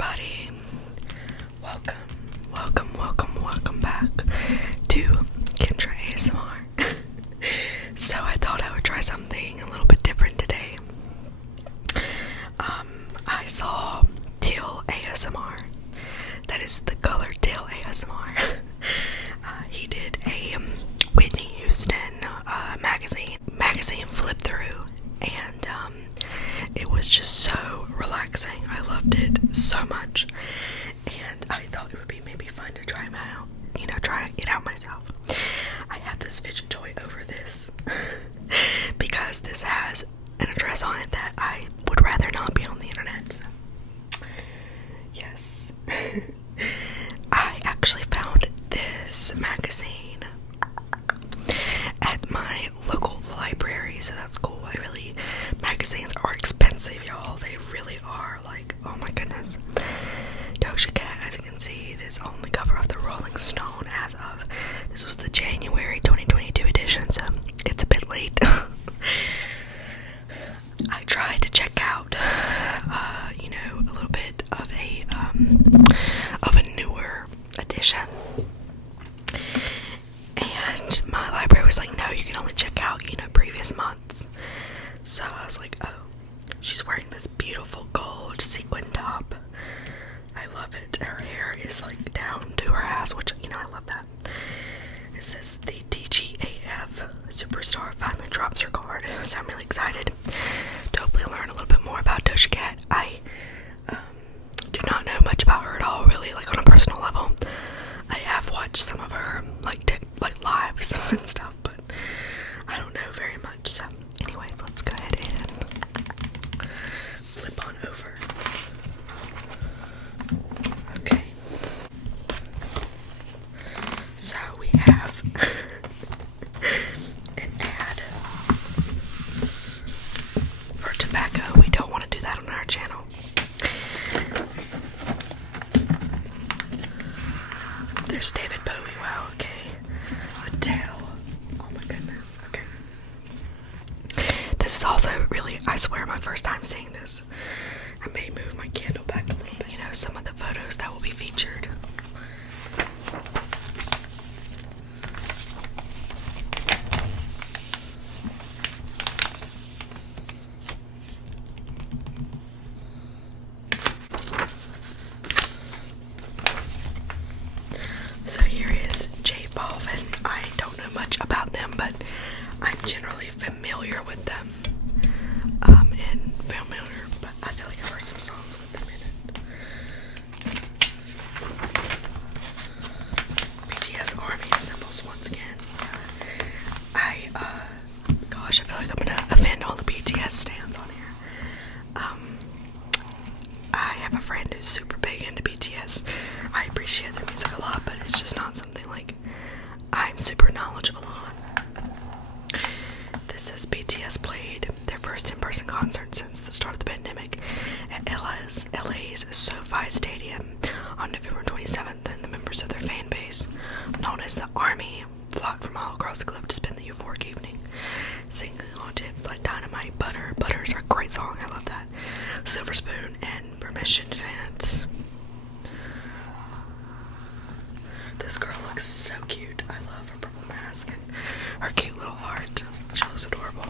everybody. Welcome back to Kendra ASMR. So I thought I would try something a little bit different today. I saw Teal ASMR. That is the color Teal ASMR. He did a Whitney Houston magazine flip through, and it was just so relaxing. I loved it so much, and I thought it would be maybe fun to try it out myself. I have this fidget toy over this because this has an address on it that I would rather not be on the internet. So yes. I actually found this magazine at my local library, so that's cool. Magazines are expensive, y'all. They really are. Like, oh my goodness. Doja Cat, as you can see, this on the cover of the Rolling Stone this was the January 2022 edition, so it's a bit late. I tried to check out, a little bit of a newer edition, and my library was like, no, you can only check out, previous months. So I was like, oh, she's wearing this beautiful gold sequin top. I love it. Her hair is like down to her ass, which, I love that. It says the DGAF superstar finally drops her card, so I'm really excited to hopefully learn a little bit more about Doja Cat. I do not know much about her at all, really, like on a personal level. I have watched some of her like lives and stuff, but I don't know very much. So anyway, let's go ahead and flip on over. Okay. So we have an ad for tobacco. We don't want to do that on our channel. There's David Bowie. Wow, okay. Adele. Oh my goodness. Okay. This is also really, I swear, my first time seeing this. I may move my candle back a little bit. Some of the photos that will be featured. So here is J Balvin. I don't know much about them, but I'm generally familiar with them. But I feel like I've heard some songs with them in it. BTS Army symbols once again. Gosh, I feel like I'm gonna offend all the BTS stans on here. I have a friend who's super big into BTS. I appreciate their music a lot, but it's just not something like I'm super knowledgeable on. This says BTS played their first in-person concert since the start of the pandemic at LA's SoFi Stadium on November 27th, and the members of their fan base, known as the Army, flocked from all across the globe to spend the euphoric evening singing on hits like Dynamite, Butter's a great song, I love that, Silver Spoon, and Permission to Dance. This girl looks so cute. I love her purple mask and her cute little heart. She looks adorable.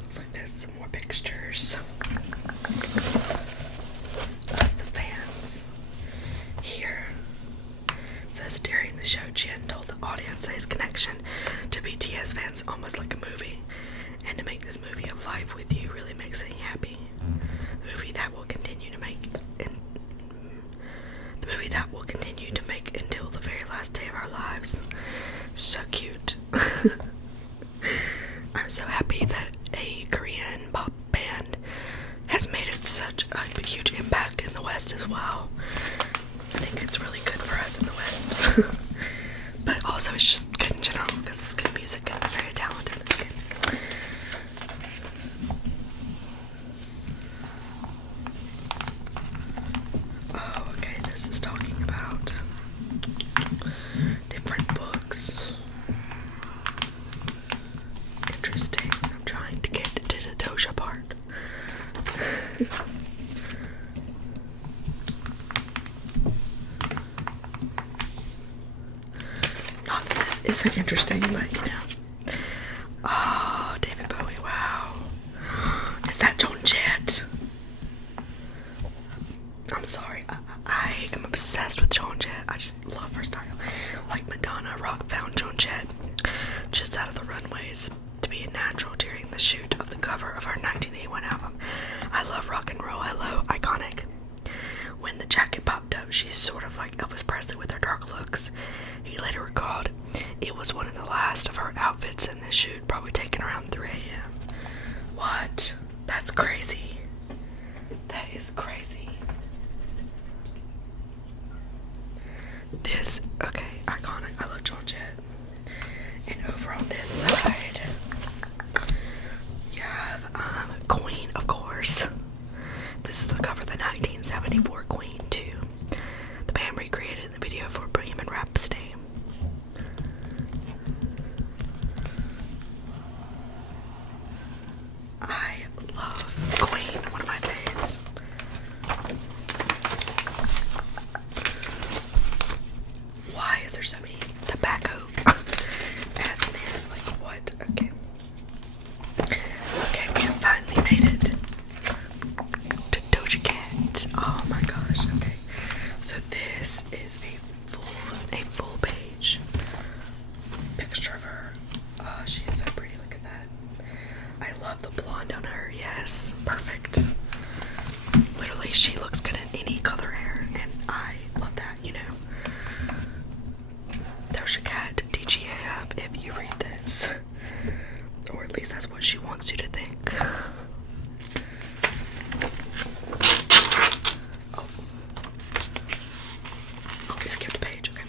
Looks like there's some more pictures of the fans here. It says during the show, Jen told the audience that his connection to BTS fans almost like a movie, and to make this movie of life with you really makes me happy. The movie that will continue to make until the very last day of our lives. So cute. I'm so happy that a Korean pop band has made it such a huge impact in the West as well. I think it's really good for us in the West. But also it's just good in general because it's good music and very talented. Okay. Oh, okay, this is talking about different books. Interesting. I'm trying to get to the Doja part. wasn't interesting, but you know. Oh, David Bowie, wow. Is that Doja Cat? I'm sorry, I am obsessed with Doja Cat. I just love her style. Like Madonna, rock found Doja Cat just out of the runways to be a natural during the shoot of the cover of her 1981 album, I Love Rock and Roll. Hello, iconic. When the jacket popped up, she's sort of like Elvis Presley with her dark looks. He later recalled it was one of the last of her outfits in the shoot, probably taken around 3 a.m. What? That's crazy. That is crazy. This, okay, iconic. I love Doja Cat. And over on this side, you have Queen, of course. This is the cover of the 1974 Queen 2. The band recreated the video for Bohemian Rhapsody. I love Queen, one of my faves. Why is there so many tobacco ads in there? Like, what? Okay. Okay, we have finally made it to Doja Cat. Oh my gosh, okay. So this is a full page picture of her. Oh, she's so pretty, look at that. I love the blonde on her, yes, perfect. Literally, she looks good in any color hair, and I love that, you know. Doja Cat, DGAF, if you read this. Or at least that's what she wants you to think. Oh. Oh, we skipped a page, okay.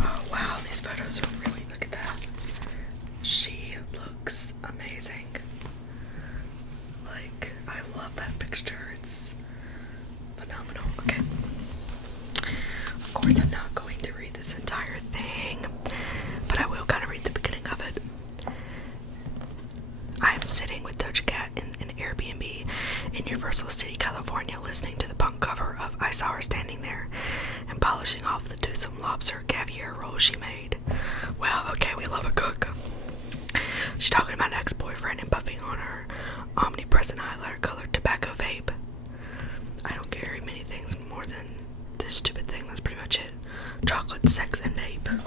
Oh wow, these photos are really, look at that. She looks amazing. Like, I love that picture, it's phenomenal. Okay. Of course, I'm not going to read this entire thing, but I will kind of read the beginning of it. I am sitting with Doja Cat in an Airbnb in Universal City, California, listening to the punk cover of I Saw Her Standing There and polishing off the toothsome lobster caviar roll she made. Well, okay, we love a cook. She's talking about an ex-boyfriend and puffing on her omnipresent highlighter colored tobacco vape. I don't carry many things more than this stupid thing. That's pretty much it. Chocolate, sex, and vape.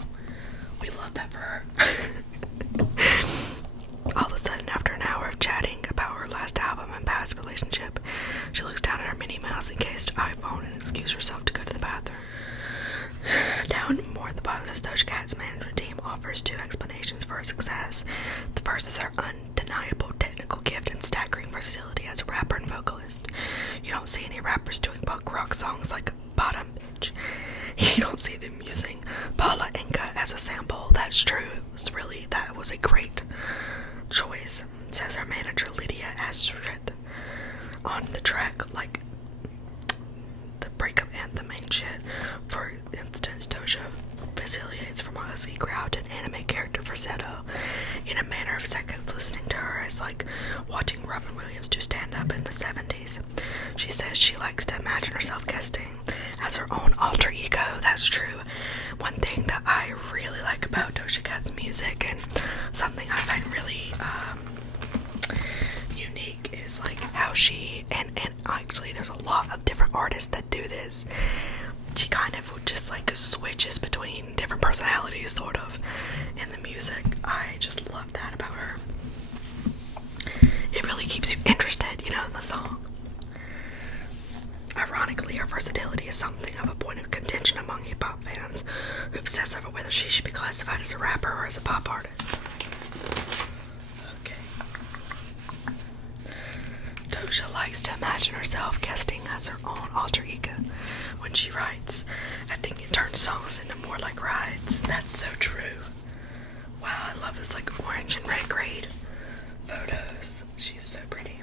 We love that for her. All of a sudden, after an hour of chatting about her last album and past relationship, she looks down at her Minnie Mouse encased iPhone and excuses herself to go to the bathroom. Down more at the bottom says Doja Cat's management team offers 2 explanations for her success. The first is her undeniable technical gift and staggering versatility as a rapper and vocalist. You don't see any rappers doing punk rock songs like Bottom Bitch. You don't see them using Paula Inca as a sample. That's true. That was a great choice, says her manager Lydia Astrid. On the track, like the breakup anthem ain't shit. For instance, Doja facilitates from a husky crowd to an anime character falsetto in a matter of seconds. Listening to her is like watching Robin Williams do stand-up in the 70s. She says she likes to imagine herself guesting as her own alter ego. That's true. One thing that I really like about Doja Cat's music, and something I find really unique, is like how she, and actually there's a lot of different artists that do this, she kind of just like switches between different personalities sort of in the music. I just love that about her. It really keeps you interested, you know, in the song. Ironically, her versatility is something of a point of contention among hip-hop fans who obsess over whether she should be classified as a rapper or as a pop artist. Okay. Doja likes to imagine herself guesting as her own alter ego. When she writes, I think it turns songs into more like rides. That's so true. Wow, I love this like orange and red grade photos. She's so pretty.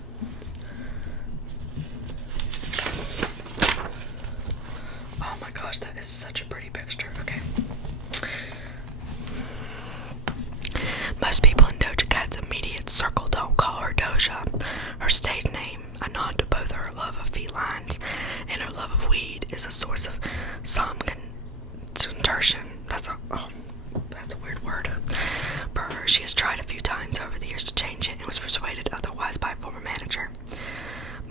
Oh my gosh, that is such a pretty picture. Okay. Most people in Doja Cat's immediate circle don't call her Doja. Her stage name, a nod to both her love of felines and her love of weed, is a source of some contortion. That's a, oh tried a few times over the years to change it and was persuaded otherwise by a former manager.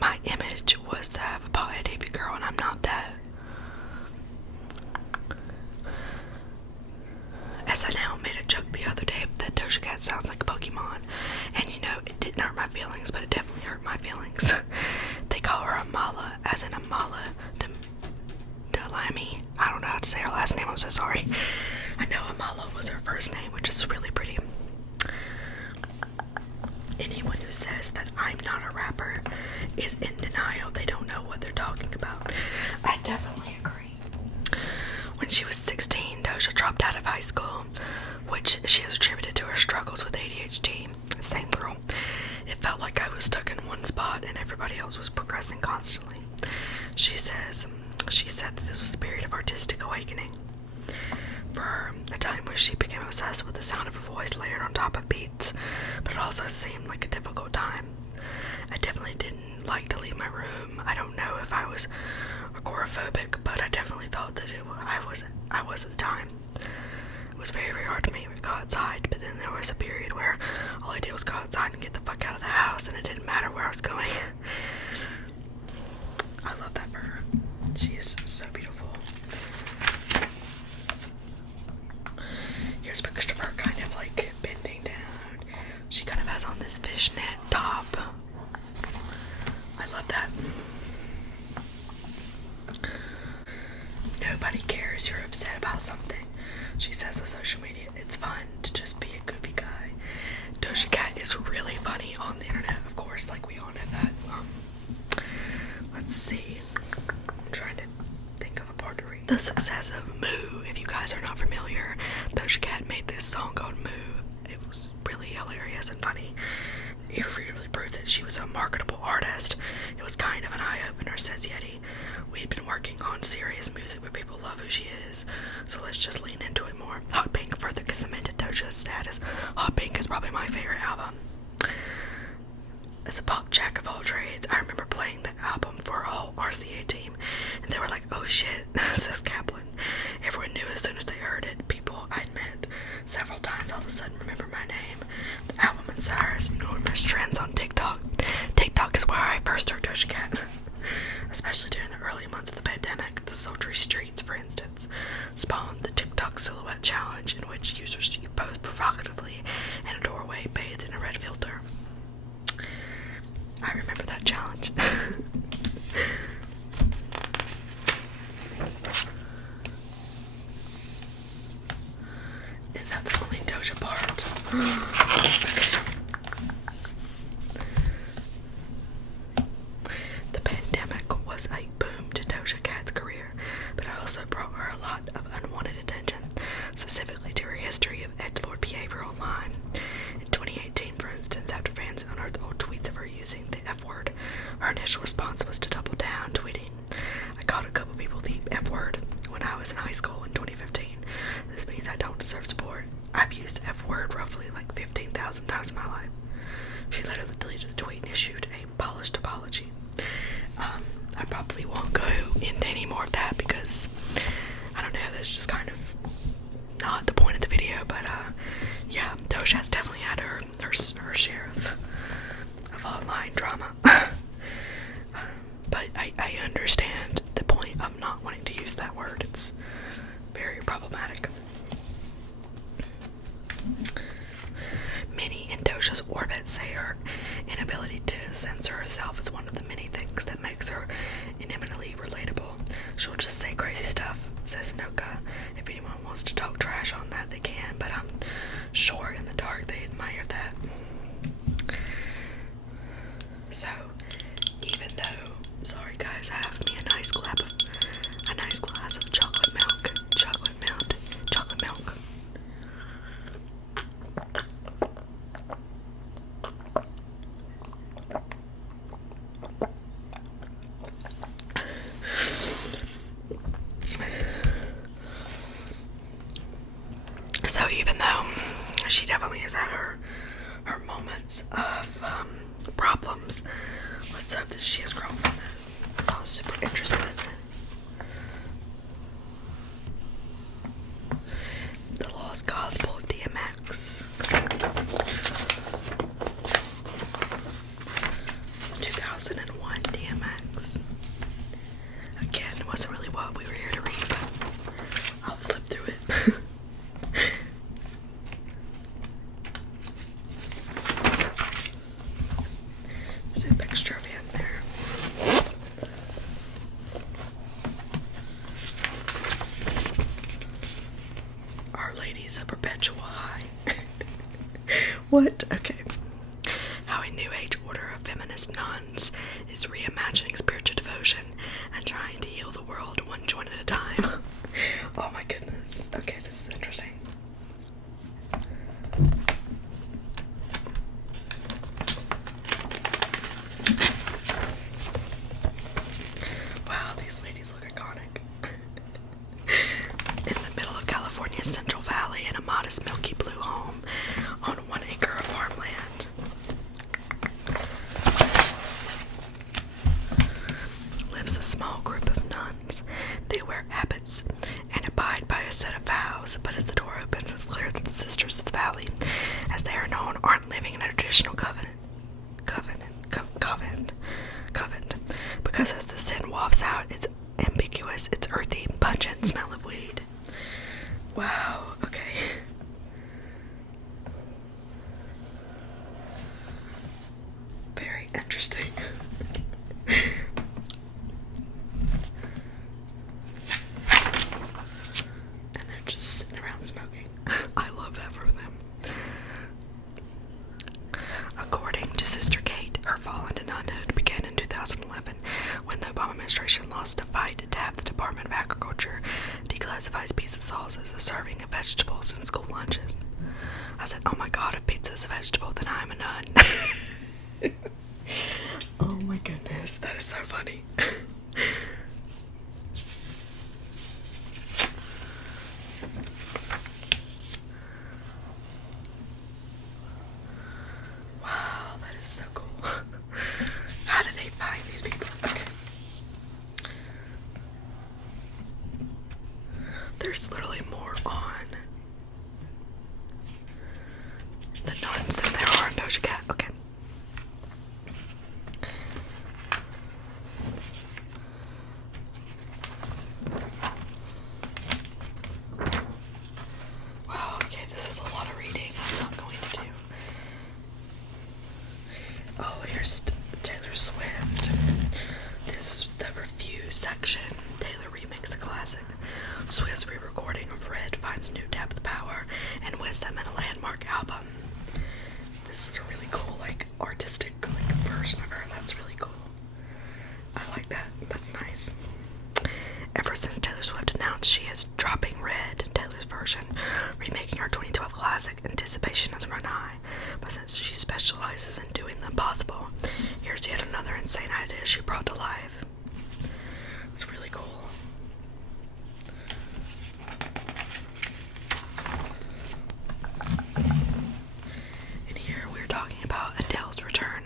My image was to have a pothead hippie girl, and I'm not that. SNL made a joke the other day that Doja Cat sounds like a Pokemon, and you know, it didn't hurt my feelings, but it definitely hurt my feelings. They call her Amala, as in Amala Delamy. I don't know how to say her last name, I'm so sorry. I know Amala was her first name, which is really pretty. Anyone who says that I'm not a rapper is in denial. They don't know what they're talking about. I definitely agree. When she was 16, Doja dropped out of high school, which she has attributed to her struggles with ADHD. Same girl. It felt like I was stuck in one spot and everybody else was progressing constantly. She said that this was a period of artistic awakening for her, a time where she became obsessed with the sound of her voice layered on top of beats, but it also seemed like a difficult time. I definitely didn't like to leave my room. I don't know if I was agoraphobic, but I definitely thought that I was at the time. It was very, very hard to me to go outside, but then there was a period where all I did was go outside and get the fuck out of the house, and it didn't matter where I was going. I love that for her. She is so beautiful. Here's a picture of her kind of like bending down. She kind of has on this fishnet top. I love that. Nobody cares you're upset about something, she says on social media. It's fun to just be a goofy guy. Doja Cat is really funny on the internet, of course, like we all know that. Let's see. I'm trying to think of a part to read. The success of Moo. If you guys are not familiar, Doja Cat made this song called Moo. It was really hilarious and funny. It really proved that she was a marketable artist. It was kind of an eye-opener, says Yeti. We've been working on serious music, but people love who she is, so let's just lean into it more. Hot Pink further cemented Doja's status. Hot Pink is probably my favorite album. As a pop jack of all trades, I remember playing the album for a whole RCA team, and they were like, oh shit, says Kaplan. Everyone knew as soon as they heard it. People I'd met several times all of a sudden remember my name. The album inspires enormous trends on TikTok. TikTok is where I first heard Doja Cat. Especially during the early months of the pandemic, the sultry streets, for instance, spawned the TikTok silhouette challenge, in which users pose provocatively in a doorway bathed in a red filter. I remember that challenge. Is that the only Doja part? The pandemic was a boom to Doja Cat's career, but it also brought her a lot of unwanted attention, specifically to her history of edgelord behavior online. In 2018, for instance, after fans unearthed old tweets of her using the F word, her initial response was to double down, tweeting, I called a couple people the F word when I was in high school in 2015. This means I don't deserve support. I've used F word roughly like 15,000 times in my life. She later deleted the tweet and issued a polished apology. I probably won't go into any more of that because I don't know, that's just kind of not the point of the video, but yeah, Doja has definitely had her share of online drama. But I understand the point of not wanting to use that word. It's very problematic. Many in Doja's orbit say her inability to censor herself is one of the many things that makes her inimitable relatable. She'll just say crazy stuff, says Noka. If anyone wants to talk trash on that, they can, but I'm sure in the dark they admire that. So, even though, sorry guys, I have me a nice glass of chocolate milk. So even though she definitely has had her moments of problems, let's hope that she has grown from those. I was super interested in that. The Lost Gospel of DMX. see a picture of him there. Our Lady's a perpetual high. What? Okay. How a New Age order of feminist nuns is reimagining spiritual devotion and trying to heal the world one joint at a time. Oh my goodness. Okay, this is interesting. Wow, these ladies look iconic. In the middle of California's Central Valley, in a modest milky blue home on 1 acre of farmland, lives a small group of nuns. They wear habits and abide by a set of vows, but as the door opens, it's clear that the sisters of the valley, as they are known, aren't living in a traditional covenant. Because as the scent wafts out, it's ambiguous, it's earthy, pungent smell of weed. Wow, okay. Very interesting. And they're just sitting around smoking. I love that for them. According to Sister Kate, her fall into nunhood began in 2011 when the Obama administration lost a fight to have the Department of Agriculture declassifies pizza sauce as a serving of vegetables in school lunches. I said, oh my god, if pizza is a vegetable, then I'm a nun. Oh my goodness, that is so funny. Wow, that is so cool. How did they find these people? Okay. There's literally more on the nuns than there are on Doja Cat. Okay. Wow, okay, this is a lot of reading I'm not going to do. Oh, here's Taylor Swift. This is the review section. Taylor remix a classic. Swift's re-recording of Red finds new depth, power, and wisdom in a landmark album. This is a really cool, like, artistic, like, version of her. That's really cool. I like that. That's nice. Ever since Taylor Swift announced she is dropping Red, Taylor's version, remaking her 2012 classic, anticipation has run high. But since she specializes in doing the impossible, here's yet another insane idea she brought to life. It's really cool. And here we're talking about Adele's return.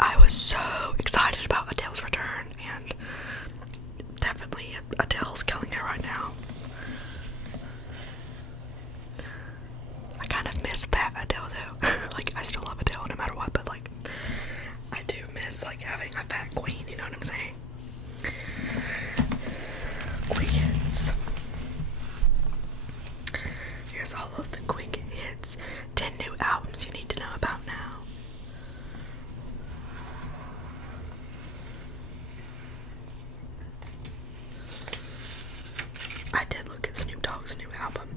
I was so excited about Adele's return, and definitely Adele's killing it right now. I kind of miss fat Adele though. Like, I still love Adele no matter what, but like, I do miss like having a fat queen, you know what I'm saying? Queens. Here's all of the quick hits. 10 new albums you need to know about now. I did look at Snoop Dogg's new album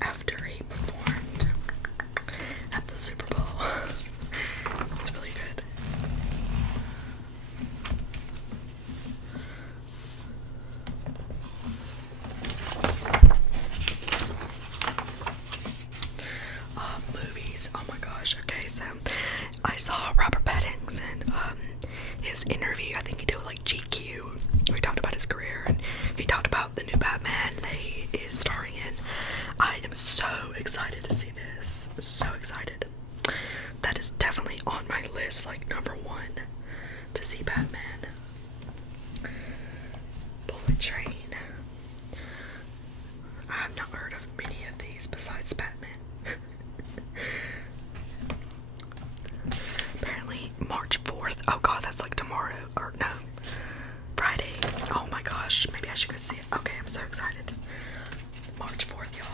after he performed at the Super Bowl. It's really good. Movies. Oh my gosh. Okay, so I saw Robert Pattinson, his interview. I think he did with like GQ. We talked about his career, and he talked about the new Batman that he is starring in. I am so excited to see this. So excited. That is definitely on my list, like number 1, to see Batman. Bullet Train. I have not heard of many of these besides Batman. Apparently March 4th. Oh god, that's like tomorrow. Or no, Friday. Oh my gosh, maybe I should go see it. Okay, I'm so excited. March 4th, y'all.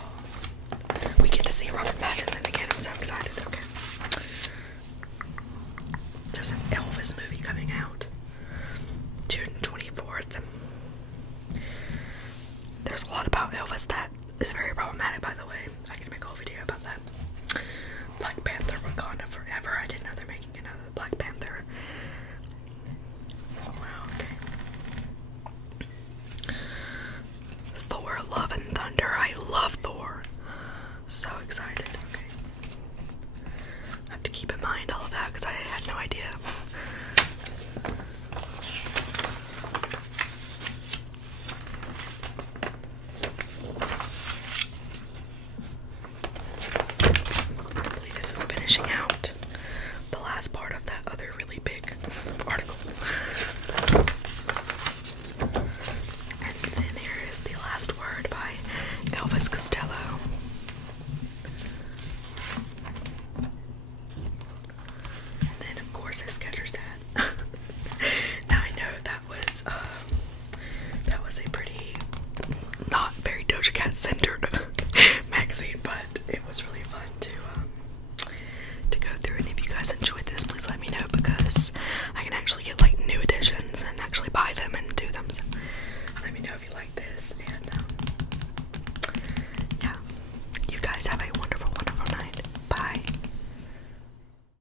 We get to see Robert Pattinson again. I'm so excited. Okay. There's an Elvis movie out. June 24th. There's a lot about Elvis that